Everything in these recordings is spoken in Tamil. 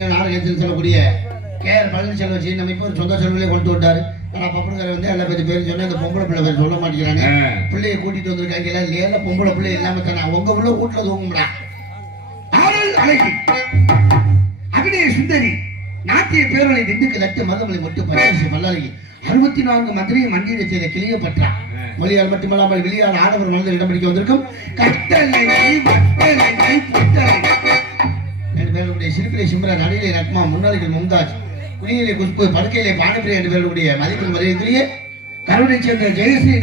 நாடகத்தில் சொல்லக்கூடிய கேஆர் பழனிசாமி வச்சு நம்ம இப்போ ஒரு சொந்த செலவுலேயே கொண்டு விட்டாரு. ஆனால் பப்பனுக்கார வந்து எல்லா பேர் சொன்னால் இந்த பொம்பளை பிள்ளை பேர் சொல்ல மாட்டேங்கிறாங்க. பிள்ளையை கூட்டிட்டு வந்திருக்காங்க எல்லாம் இல்லையா பொம்பளை பிள்ளை இல்லாம தானே உங்க உள்ள வீட்டுல தூங்கும்டா. ஆடல் அழகி அபிநய சுந்தரி நாட்டிய பேரொழி திண்டுக்கு லட்டு மருதமலை மொட்டு பச்சரிசி பல்லாரி 64 மதுரையை மண்டியிட செய்த கிளியப்பற்றா மொழியால் மட்டுமல்லாமல் வெளியால் ஆடவர் மனதில் இடம் பிடிக்க வந்திருக்கும் கட்டளை பேருடைய சிறுப்பிலை சிம்ரா நடுவிலே ரத்மா முன்னாளிகள் மும்தாஜ் குளியிலே குஷ்பு படுக்கையிலே பானப்பிரி என்று பேருடைய மதிப்பில் மரியாதைக்குரிய கருணை சேர்ந்த ஜெயஸ்ரீ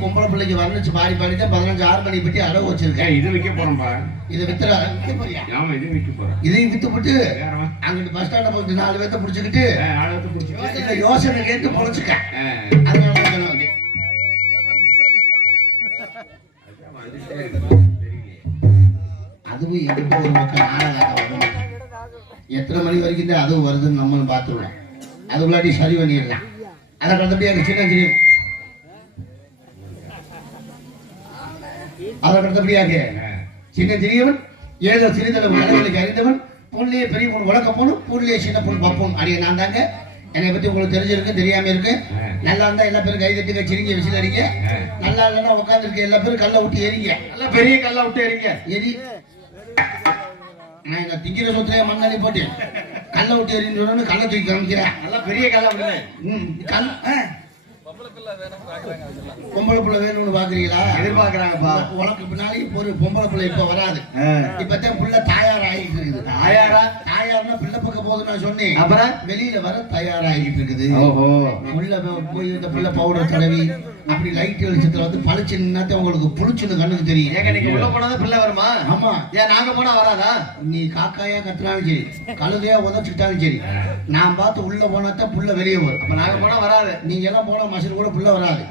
பொம்பளை பிள்ளைக்கு வர்ணிச்சு பாடி பாடிட்டு 15 மணி பற்றி அடவு வச்சிருக்கேன். இது விற்க போறோம்பா. இது வித்துற ஆமா இது விற்க போறேன். இதையும் வித்து போட்டு அங்கிட்டு பஸ் ஸ்டாண்ட போட்டு 4 பேர்த்த புடிச்சுக்கிட்டு யோசனை கேட்டு பொழைச்சுக்க. அதனால வந்து அதுவும் எங்கிட்ட ஒரு மக்கள் நாடகம் எத்தனை மணி வரைக்கும் தான் அதுவும் வருதுன்னு நம்மளும் பார்த்துருவோம். அது உள்ளாடி சரி பண்ணிடலாம். அதை கண்டபடியாக சின்ன சின்ன அதற்கடுத்தபடியாக சின்ன சிறியவன் ஏதோ சிறிதளவு அளவுகளுக்கு அறிந்தவன் பொருளையே பெரிய பொண்ணு உலக போனும் பொருளையே சின்ன பொண்ணு பார்ப்போம் அப்படியே நான் தாங்க. என்னை பத்தி உங்களுக்கு தெரிஞ்சிருக்கு தெரியாம இருக்கு. நல்லா இருந்தா எல்லா பேரும் கை தட்டுங்க சிரிங்க விசில் அடிங்க. நல்லா இல்லைன்னா உட்காந்து இருக்க எல்லா பேரும் கல்லை விட்டு எரிங்க. நல்லா பெரிய கல்லை விட்டு எரிங்க எரி. நான் என்ன திங்கிற சொத்தைய மண்ணாடி போட்டேன் கல்லை விட்டு எரிஞ்சு கல்லை தூக்கி காமிக்கிறேன். நல்லா பெரிய கல்லை விடுங்க. கல் பொம்பளை பிள்ளை வேணும்னு பாக்குறீங்களா? எதிர்பார்க்கறாங்கப்பா. உனக்கு பின்னாடி ஒரு பொம்பளை பிள்ளை இப்ப வராது. இப்பதான் பிள்ளை தயார் ஆகிட்டு இருக்குது. தாயார்னா பிள்ளை பக்கம் போகுது நான் சொன்னேன். அப்புறம் வெளியில வர தயாராகிட்டு இருக்குது. உள்ள போய் இந்த பிள்ளை பவுடர் தடவி அப்படி லைட் வெளிச்சத்துல வந்து பளிச்சுன்னு உங்களுக்கு புளிச்சுன்னு கண்ணுக்கு தெரியும். ஏங்க நீங்க உள்ள போனாதான் பிள்ளை வருமா? ஆமா. ஏன் நாங்க போனா வராதா? நீ காக்காயா கத்துனாலும் சரி கழுதையா உதச்சுட்டாலும் சரி நான் பார்த்து உள்ள போனாதான் புள்ள வெளியே வரும். அப்ப நாங்க போனா வராது. நீங்க எல்லாம் போனா மசல் கூட புள்ள வராது.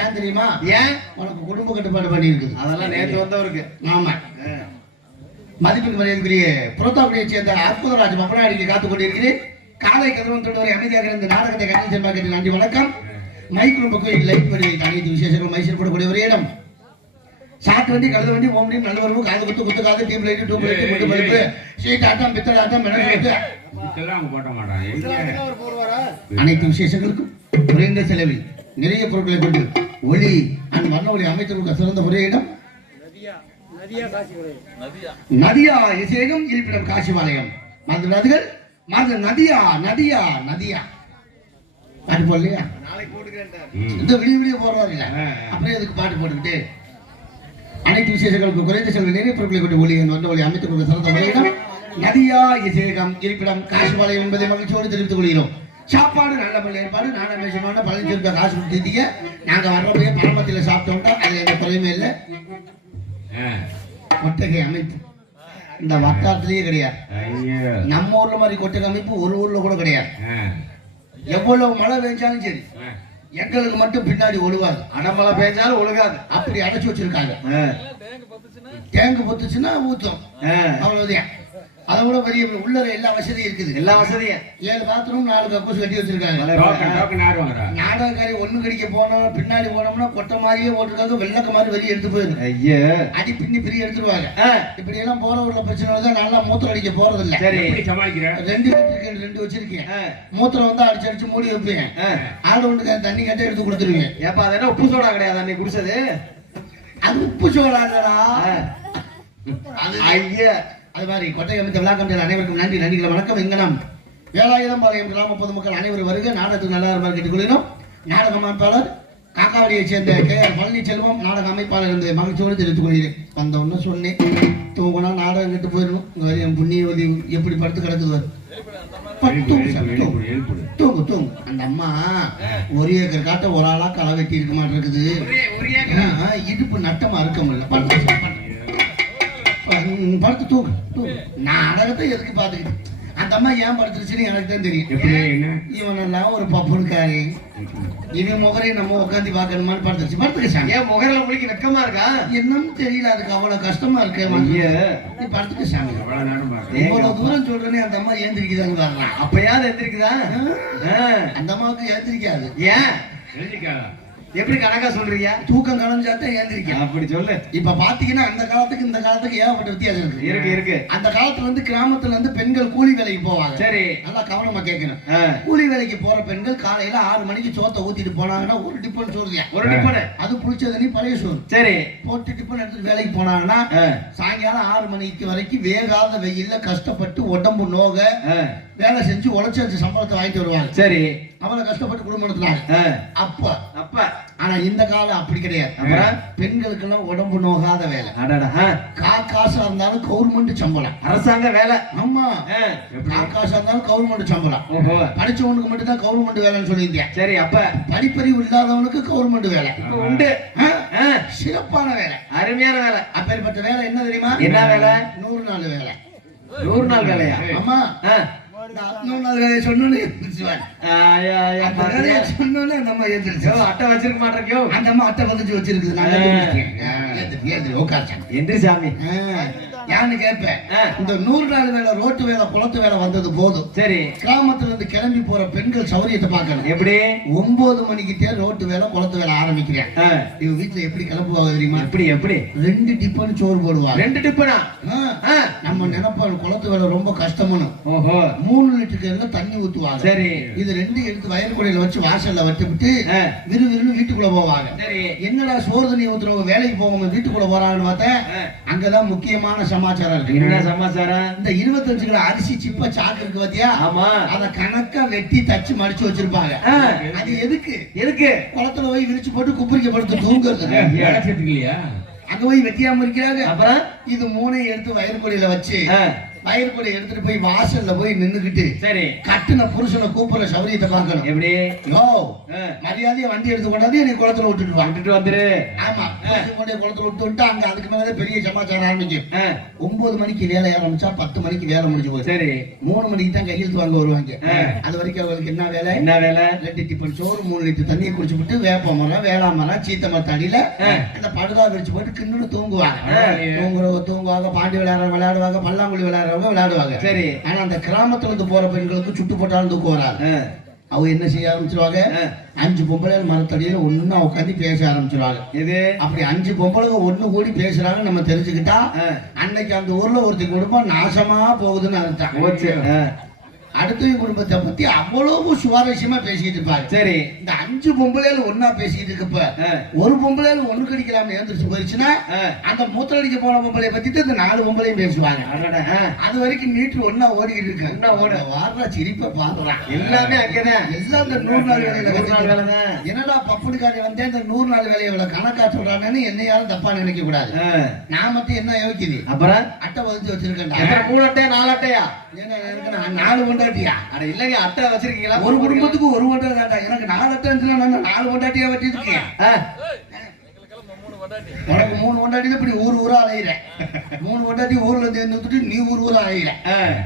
ஏன் தெரியுமா? ஏன் உனக்கு குடும்ப கட்டுப்பாடு பண்ணி இருக்குது. அதெல்லாம் நேற்று வந்தவருக்கு. ஆமா. மதிப்புக்கு மரியாதைக்குரிய புரோத்தாபுரியை சேர்ந்த அற்புதராஜ் மப்பனாடிக்கு காத்துக் கொண்டிருக்கிறேன். காலை கதவன் வரை அமைதியாக இருந்த நாடகத்தை கண்டில் செல்வாக்கு நன்றி வணக்கம். மைக்குள் பக்கம் லைட் வருகை அனைத்து விசேஷங்கள் மைசூர் போடக்கூடிய ஒரு இடம். சாட்டு வண்டி கழுத வண்டி ஓமடி நல்ல வரவு காது குத்து குத்து காது டியூப் லைட் டூப் லைட் கொண்டு பல்பு சீட் ஆட்டம் பித்தளை ஆட்டம் அனைத்து விசேஷங்களுக்கும் குறைந்த செலவில் நிறைய பொருட்களை கொண்டு ஒளி அண்ட் வண்ண ஒளி அமைத்து கொடுக்க சிறந்த ஒரே இடம் நதியா இசேகம் இருப்பிடம் காசிவாலயம். மறந்துடாதுகள் மறந்து நதியா நதியா நதியா பாட்டு போடலையா? இந்த விடிய போடுறாரு இல்ல அப்படியே அதுக்கு பாட்டு போட்டுக்கிட்டு அனைத்து விசேஷங்களுக்கு குறைந்த செலவு நிறைய பொருட்களை கொண்டு ஒளி வந்த ஒளி அமைத்துக் கொடுக்க சிறந்த ஒரே இடம் நதியா இசேகம் இருப்பிடம் காசிவாலயம் என்பதை மகிழ்ச்சியோடு தெரிவித்துக் கொள்கிறோம். சாப்பாடு நல்ல பள்ளி ஏற்பாடு நானும் சொன்னோன்னா பழனிச்சிருக்க காசு கொடுத்தீங்க. நாங்க வர்றப்பயே பரமத்தில சாப்பிட்டோம்னா அதுல எந்த குறையுமே இல்லை. கொட்டகை அமைப்பு இந்த வட்டாரத்திலேயே கிடையாது. நம்ம ஊர்ல மாதிரி கொட்டகை அமைப்பு ஒரு ஊர்ல கூட கிடையாது. எவ்வளவு மழை பெஞ்சாலும் சரி எங்களுக்கு மட்டும் பின்னாடி ஒழுகாது. அடமழை பெஞ்சாலும் ஒழுகாது. அப்படி அடைச்சு வச்சிருக்காங்க. டேங்கு பொத்துச்சுன்னா ஊத்தும் அவ்வளவுதான். அதை விட பெரிய உள்ள எல்லா வசதியும் இருக்குது. எல்லா வசதியும் 7 பாத்ரூம் 4 கக்கூஸ் கட்டி வச்சிருக்காங்க. நாடகக்காரி ஒண்ணு கடிக்க போனோம் பின்னாடி போனோம்னா கொட்டை மாதிரியே போட்டிருக்காங்க. வெள்ளக்க மாதிரி வெளியே எடுத்து போயிரு அடி பின்னி பிரி எடுத்துருவாங்க. இப்படி எல்லாம் போற ஊர்ல பிரச்சனை தான் நல்லா மூத்திரம் அடிக்க போறது இல்ல. 2 வச்சிருக்கேன். மூத்திரம் வந்து அடிச்சு அடிச்சு மூடி வைப்பேன். ஆடு ஒண்ணு தண்ணி கட்ட எடுத்து கொடுத்துருவேன். ஏப்பா அதெல்லாம் உப்பு சோடா கிடையாது அன்னைக்கு குடிச்சது. அது உப்பு சோடா இல்லடா அது. ஐயா அது மாதிரி கொட்டை அமைத்த விழா கமிட்டியில் அனைவருக்கும் நன்றி நன்றிகளை வணக்கம். எங்கனம் வேலாயுதம் பாளையம் கிராம பொதுமக்கள் அனைவரும் வருக. நாடகத்துக்கு நல்லா இருமாறு கேட்டுக்கொள்கிறோம். நாடக அமைப்பாளர் காக்காவடியை சேர்ந்த கேஆர் பழனிச்செல்வம் நாடக அமைப்பாளர் என்பதை மகிழ்ச்சியோடு தெரிவித்துக் கொள்கிறேன். வந்தவொன்னு சொன்னேன் தூங்கினா நாடகம் கட்டு போயிடணும். என் புண்ணியவதி எப்படி படுத்து கிடக்குது தூங்கு தூங்கு. அந்த அம்மா 1 ஏக்கர் காட்ட ஒரு ஆளா களை வெட்டி இருக்க மாட்டேங்குது. இடுப்பு நட்டமா இருக்க முடியல. படுத்து தூங்கு. நாடகத்தை எதுக்கு பாத்துக்கிட்டு அந்த அம்மா ஏன் படுத்துருச்சுன்னு எனக்கு தான் தெரியும். எப்படி என்ன இவனெல்லாம் ஒரு பப்புனுக்காரு, இவன் முகரையும் நம்ம உட்காந்து பார்க்கணுமான்னு படுத்துருச்சு. படுத்துக்க சாமி. ஏன் முகரில் முடிக்க வெக்கமா இருக்கா? என்னன்னு தெரியல, அதுக்கு அவ்வளவு கஷ்டமா இருக்கு. நீ படுத்துக்க சாமி. எவ்வளவு நேரம் பாக்குறேன் இவ்வளவு தூரம் சொல்றேனே அந்த அம்மா ஏந்திரிக்குதான்னு வரலாம். அப்பயாவது எந்திரிக்குதா? அந்த அம்மாவுக்கு ஏந்திரிக்காது. ஏன் தெரிஞ்சுக்காதா எப்படி கணக்கா சொல்றீங்க? தூக்கம் கலைஞ்சாத்தான் ஏந்திரிக்கும். அப்படி சொல்லு. இப்ப பாத்தீங்கன்னா அந்த காலத்துக்கு இந்த காலத்துக்கு ஏகப்பட்ட வித்தியாசம் இருக்கு. இருக்கு அந்த காலத்துல வந்து கிராமத்துல இருந்து பெண்கள் கூலி வேலைக்கு போவாங்க. சரி. நல்லா கவனமா கேட்கணும். கூலி வேலைக்கு போற பெண்கள் காலையில 6 மணிக்கு சோத்தை ஊத்திட்டு போனாங்கன்னா ஒரு டிப்பன் சோறுதியா. ஒரு டிப்பன். அது புளிச்ச தண்ணி பழைய சோறு. சரி. போட்டு டிப்பன் எடுத்துட்டு வேலைக்கு போனாங்கன்னா சாயங்காலம் 6 மணிக்கு வரைக்கும் வேகாத வெயில்ல கஷ்டப்பட்டு உடம்பு நோக வேலை செஞ்சு உழைச்சு சம்பளத்தை வாங்கிட்டு வருவாங்க. சரி. அவளை கஷ்டப்பட்டு குடும்பம் நடத்தினாங்க. அப்ப ஆனா இந்த காலம் அப்படி கிடையாது. அப்புறம் பெண்களுக்கு எல்லாம் உடம்பு நோகாத வேலை. காசா இருந்தாலும் கவர்மெண்ட் சம்பளம், அரசாங்க வேலை. ஆமா, காசா இருந்தாலும் கவர்மெண்ட் சம்பளம். படிச்சவனுக்கு மட்டும் தான் கவர்மெண்ட் வேலைன்னு சொல்லியிருந்தேன். சரி. அப்ப படிப்பறிவு இல்லாதவனுக்கு கவர்மெண்ட் வேலை உண்டு. சிறப்பான வேலை, அருமையான வேலை. அப்பேற்பட்ட வேலை என்ன தெரியுமா? என்ன வேலை? 100 நாள் வேலை. 100 நாள் வேலையா? ஆமா. 100 நாள் வேலையை சொன்னோன்னு சொன்னோன்னு அந்த அம்மா ஏந்திரிச்சு. அட்டை வச்சிருக்க மாட்டேங்கியோ? அந்த அம்மா அட்டை வந்துச்சு வச்சிருக்குது. எந்திரி சாமி. யான்னு கேட்பேன். இந்த 100 நாள் வேலை, ரோட்டு வேலை, குளத்து வேலை வந்தது போதும். சரி. கிராமத்துல இருந்து கிளம்பி போற பெண்கள் சௌரியத்தை பார்க்கணும். எப்படி? 9 மணிக்கு ரோட்டு வேலை, குளத்து வேலை ஆரம்பிக்கிறேன். இவ வீட்டுல எப்படி கிளம்புவாங்க தெரியுமா? எப்படி 2 டிப்பன் சோறு போடுவாங்க. 2 டிப்பனா? நம்ம நினைப்போம் குளத்து வேலை ரொம்ப கஷ்டம்னு. 3 லிட்டருக்கு தண்ணி ஊத்துவாங்க. சரி. இது 2 எடுத்து வயற்கொடையில வச்சு வாசல்ல வச்சுவிட்டு விறுவிறுன்னு வீட்டுக்குள்ள போவாங்க. சரி. என்னடா சோறு தண்ணி ஊத்துறவங்க வேலைக்கு போவாங்க வீட்டுக்குள்ள போறாங்கன்னு பார்த்தேன். அங்கதான் முக்கியமான சமாச்சாரம் இருக்கு. என்ன சமாச்சாரம்? இந்த 25 கிலோ அரிசி சிப்ப சாக்கு இருக்கு பாத்தியா? ஆமா. அத கணக்கா வெட்டி தச்சு மடிச்சு வச்சிருப்பாங்க. அது எதுக்கு? குளத்துல போய் விரிச்சு போட்டு குப்பரிக்க படுத்து தூங்குறது. அங்க போய் வெட்டியாம இருக்கிறாங்க. அப்புறம் இது 3 எடுத்து வயற்கொடையில வச்சு வயற்கொடை எடுத்துட்டு போய் வாசல்ல போய் நின்னுகிட்டு சரி கட்டுன புருஷனை கூப்பிடுற சௌரியத்தை பார்க்கணும். எப்படி? யோ மரியாதையா வண்டி எடுத்து கொண்டாந்து நீ குளத்துல விட்டுட்டு வந்துரு. ஆமா, கொண்டே குளத்துல விட்டு அங்க அதுக்கு மேலதான் பெரிய சமாச்சாரம் ஆரம்பிக்கும். 9 மணிக்கு வேலை ஆரம்பிச்சா 10 மணிக்கு வேலை முடிஞ்சு போகுது. சரி. 3 மணிக்கு தான் கையெழுத்து வாங்க வருவாங்க. அது வரைக்கும் அவங்களுக்கு என்ன வேலை? 2 டிப்பன் சோறு, 3 லிட்டர் தண்ணியை குடிச்சு விட்டு வேப்ப மரம், வேளாமரம், சீத்த மரத்தடியில அந்த படுதா விரிச்சு போட்டு கிண்ணுன்னு தூங்குவாங்க. தூங்குவாங்க, பாண்டி விளையாடுவாங்க, பல்லாங்குழி விளையாடுவாங்க. சரி. ஆனா அந்த கிராமத்துல இருந்து போற பெண்களுக்கு சுட்டு போட்டாலும் தூக்கம் வராது. அவங்க என்ன செய்ய ஆரம்பிச்சிருவாங்க? 5 பொம்பளை மரத்தடியில ஒன்னா உட்காந்து பேச ஆரம்பிச்சிருவாங்க. இது அப்படி 5 பொம்பளை ஒண்ணு கூடி பேசுறாங்க நம்ம தெரிஞ்சுக்கிட்டா அன்னைக்கு அந்த ஊர்ல ஒருத்தர் குடும்பம் நாசமா போகுதுன்னு அர்த்தம். அடுத்தவங்க குடும்பத்தை பத்தி அவ்வளவு சுவாரஸ்யமா பேசிட்டு இருப்பாரு. சரி. இந்த 5 பொம்பளையில ஒன்னா பேசிட்டு இருக்கப்ப ஒரு பொம்பளையில ஒண்ணு கடிக்கலாம்னு எழுந்திரிச்சு போயிடுச்சுன்னா அந்த மூத்தடிக்க போன பொம்பளைய பத்தி இந்த 4 பொம்பளையும் பேசுவாங்க. அது வரைக்கும் நீட்டு ஒன்னா ஓடிக்கிட்டு இருக்கு. வாடுற சிரிப்பை பாக்குறான். எல்லாமே அங்கதான். எல்லாம் இந்த 100 நாள் வேலையில என்னடா பப்புனுக்காரி வந்தேன் இந்த 100 நாள் வேலையை இவ்வளவு கணக்கா சொல்றாங்கன்னு என்ன யாரும் தப்பா நினைக்க கூடாது. நான் மட்டும் என்ன யோசிக்குது? அப்புறம் அட்டை பதிச்சு வச்சிருக்கேன். 3 அட்டையா 4 அட்டையா? 4 பொண்டாட்டியா? அட இல்லங்க, அட்டை வச்சிருக்கீங்களா? ஒரு குடும்பத்துக்கு 1 பொண்டாட்டி தாண்டா. எனக்கு 4 அட்டை இருந்துச்சுன்னா நான் 4 பொண்டாட்டியா வச்சிருக்கேன். உனக்கு 3 பொண்டாட்டி இப்படி ஊரா அலையிற. 3 பொண்டாட்டி ஊர்ல இருந்து வந்துட்டு நீ ஊரா அலையிற.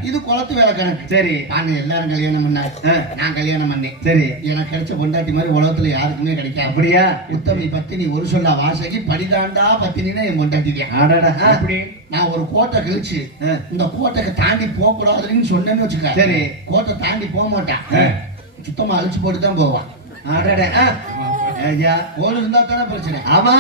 இது குளத்து வேலை கணக்கு. சரி. நான் எல்லாரும் கல்யாணம் பண்ணாரு, நான் கல்யாணம் பண்ணேன். சரி. எனக்கு கிடைச்ச பொண்டாட்டி மாதிரி உலகத்துல யாருக்குமே கிடைக்காது. அப்படியா? உத்தமி பத்தினி ஒரு சொல்ல வாசகி படிதாண்டா பத்தினா என் பொண்டாட்டி தான். அப்படி நான் ஒரு கோட்டை கழிச்சு இந்த கோட்டைக்கு தாண்டி போக கூடாதுன்னு சொன்னேன்னு வச்சுக்க. சரி. கோட்டை தாண்டி போக மாட்டான், சுத்தமா அழிச்சு போட்டு தான் போவான். ஓடு இருந்தா தானே பிரச்சனை. ஆமா.